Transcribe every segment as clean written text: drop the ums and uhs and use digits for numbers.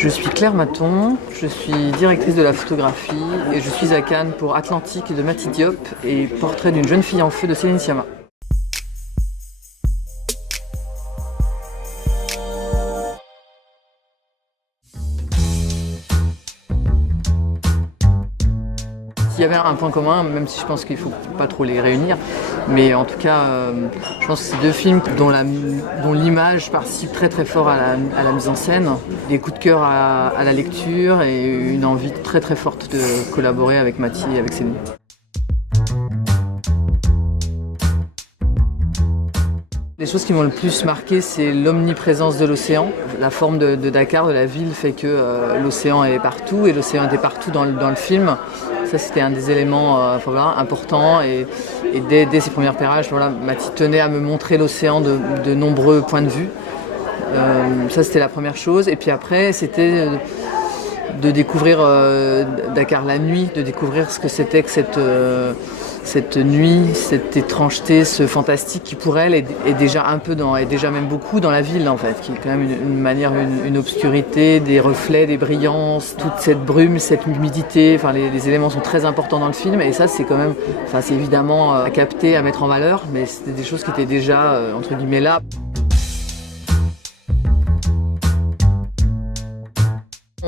Je suis Claire Maton, je suis directrice de la photographie et je suis à Cannes pour Atlantique de Mati Diop et Portrait d'une jeune fille en feu de Céline Sciamma. Il y avait un point commun, même si je pense qu'il ne faut pas trop les réunir, mais en tout cas, je pense que c'est deux films dont l'image participe très très fort à la mise en scène, des coups de cœur à la lecture et une envie très très forte de collaborer avec Mati et avec Céline. Les choses qui m'ont le plus marqué, c'est l'omniprésence de l'océan. La forme de Dakar, de la ville, fait que l'océan est partout et l'océan était partout dans le film. Ça, c'était un des éléments importants et dès ses premiers repérages, Mati tenait à me montrer l'océan de nombreux points de vue. Ça, c'était la première chose. Et puis après, c'était de découvrir Dakar la nuit, de découvrir ce que c'était que cette nuit, cette étrangeté, ce fantastique qui pour elle est déjà même beaucoup dans la ville en fait, qui est quand même une obscurité, des reflets, des brillances, toute cette brume, cette humidité, les éléments sont très importants dans le film et ça c'est quand même, c'est évidemment à capter, à mettre en valeur, mais c'était des choses qui étaient déjà entre guillemets là.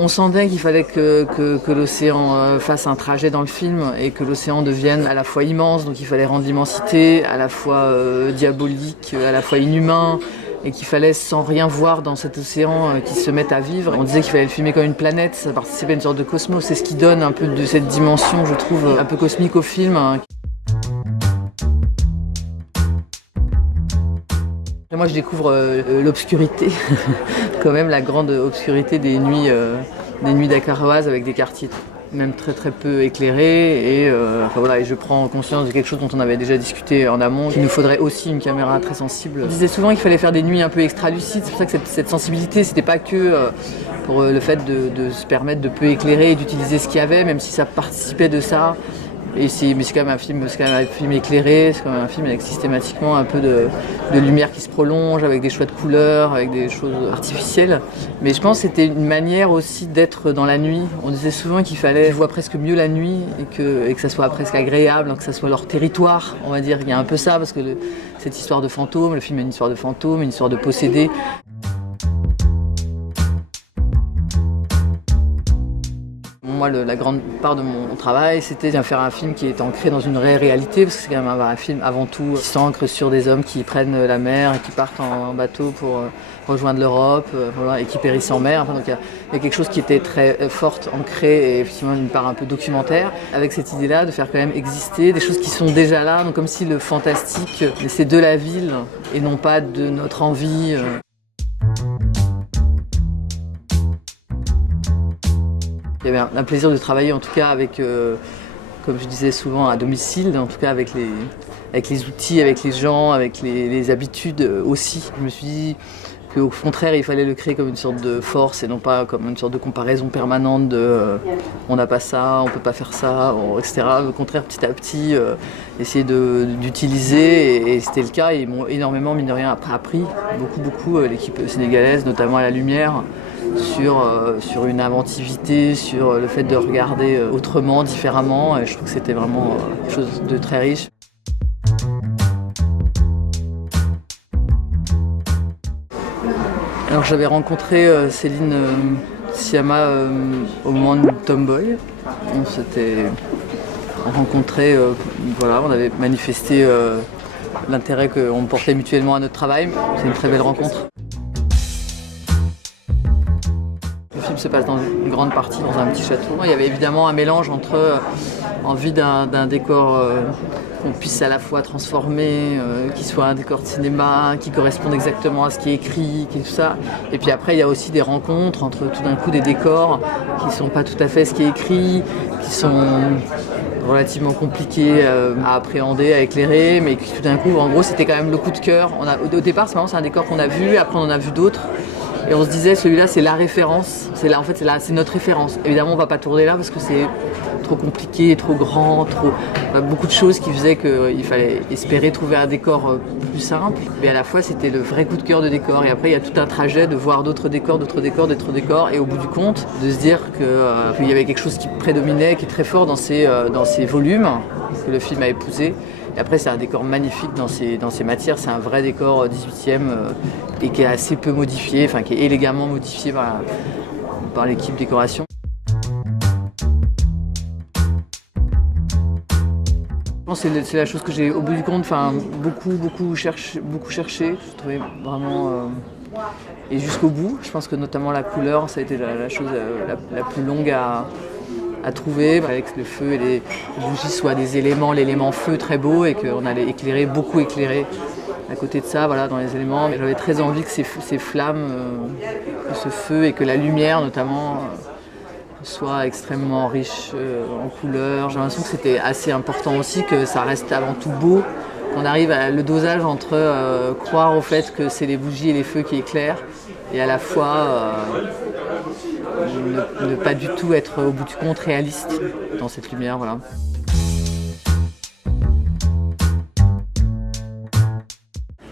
On sentait qu'il fallait que l'océan fasse un trajet dans le film et que l'océan devienne à la fois immense, donc il fallait rendre l'immensité, à la fois diabolique, à la fois inhumain, et qu'il fallait sans rien voir dans cet océan qui se mette à vivre. On disait qu'il fallait le filmer comme une planète, ça participait à une sorte de cosmos, c'est ce qui donne un peu de cette dimension, je trouve, un peu cosmique au film. Moi je découvre l'obscurité, quand même la grande obscurité des nuits dakaroises avec des quartiers même très très peu éclairés et je prends conscience de quelque chose dont on avait déjà discuté en amont, qu'il nous faudrait aussi une caméra très sensible. On disait souvent qu'il fallait faire des nuits un peu extra-lucides, c'est pour ça que cette sensibilité c'était pas que pour le fait de se permettre de peu éclairer et d'utiliser ce qu'il y avait, même si ça participait de ça. Mais c'est quand même un film éclairé, c'est quand même un film avec systématiquement un peu de lumière qui se prolonge, avec des choix de couleurs, avec des choses artificielles. Mais je pense que c'était une manière aussi d'être dans la nuit. On disait souvent qu'il fallait voir presque mieux la nuit et que ça soit presque agréable, que ça soit leur territoire, on va dire. Il y a un peu ça, parce que cette histoire de fantôme, le film est une histoire de fantôme, une histoire de possédé. Moi, la grande part de mon travail, c'était de faire un film qui est ancré dans une vraie réalité, parce que c'est quand même un film avant tout qui s'ancre sur des hommes qui prennent la mer et qui partent en bateau pour rejoindre l'Europe, et qui périssent en mer. Donc il y a quelque chose qui était très forte, ancré et effectivement une part un peu documentaire, avec cette idée-là de faire quand même exister des choses qui sont déjà là, donc comme si le fantastique c'est de la ville et non pas de notre envie. Il y avait un plaisir de travailler en tout cas avec, comme je disais souvent, à domicile, en tout cas avec les outils, avec les gens, avec les habitudes aussi. Je me suis dit qu'au contraire il fallait le créer comme une sorte de force et non pas comme une sorte de comparaison permanente de on n'a pas ça, on peut pas faire ça, etc. Au contraire petit à petit essayer d'utiliser et c'était le cas. Ils m'ont énormément, mine de rien, appris beaucoup l'équipe sénégalaise, notamment à la lumière. Sur une inventivité, sur le fait de regarder autrement, différemment, et je trouve que c'était vraiment quelque chose de très riche. Alors j'avais rencontré Céline Sciamma au moment de Tomboy. On s'était rencontrés, on avait manifesté l'intérêt qu'on portait mutuellement à notre travail. C'est une très belle rencontre. Le film se passe dans une grande partie dans un petit château. Il y avait évidemment un mélange entre envie d'un décor qu'on puisse à la fois transformer, qui soit un décor de cinéma, qui corresponde exactement à ce qui est écrit, tout ça. Et puis après, il y a aussi des rencontres entre tout d'un coup des décors qui ne sont pas tout à fait ce qui est écrit, qui sont relativement compliqués à appréhender, à éclairer, mais qui tout d'un coup, en gros, c'était quand même le coup de cœur. Au départ, c'est marrant, c'est un décor qu'on a vu, après on en a vu d'autres. Et on se disait, celui-là, c'est la référence. C'est notre référence. Évidemment, on ne va pas tourner là parce que c'est trop compliqué, trop grand, beaucoup de choses qui faisaient qu'il fallait espérer trouver un décor plus simple, mais à la fois c'était le vrai coup de cœur de décor. Et après il y a tout un trajet de voir d'autres décors, et au bout du compte, de se dire qu'il y avait quelque chose qui prédominait, qui est très fort dans ces volumes que le film a épousé. Et après c'est un décor magnifique dans ses matières, c'est un vrai décor 18e et qui est assez peu modifié, enfin qui est élégamment modifié par l'équipe décoration. C'est la chose que j'ai au bout du compte beaucoup cherché. Je trouvais vraiment et jusqu'au bout. Je pense que notamment la couleur, ça a été la chose la plus longue à trouver. Avec le feu et les bougies soient l'élément feu très beau et qu'on allait beaucoup éclairer à côté de ça, voilà, dans les éléments. Mais j'avais très envie que ces flammes, que ce feu et que la lumière notamment soit extrêmement riche en couleurs. J'ai l'impression que c'était assez important aussi que ça reste avant tout beau, qu'on arrive à le dosage entre croire au fait que c'est les bougies et les feux qui éclairent et à la fois ne pas du tout être au bout du compte réaliste dans cette lumière. Voilà.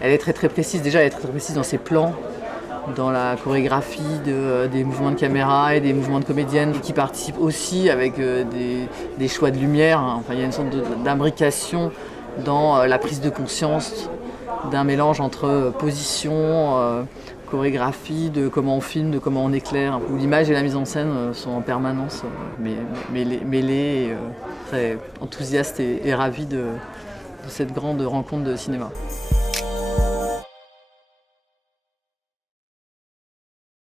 Elle est très très précise, déjà elle est très très précise dans ses plans, dans la chorégraphie des mouvements de caméra et des mouvements de comédiennes qui participent aussi avec des choix de lumière. Enfin, il y a une sorte d'imbrication dans la prise de conscience d'un mélange entre position, chorégraphie, de comment on filme, de comment on éclaire, où l'image et la mise en scène sont en permanence mêlées et très enthousiaste et ravi de cette grande rencontre de cinéma.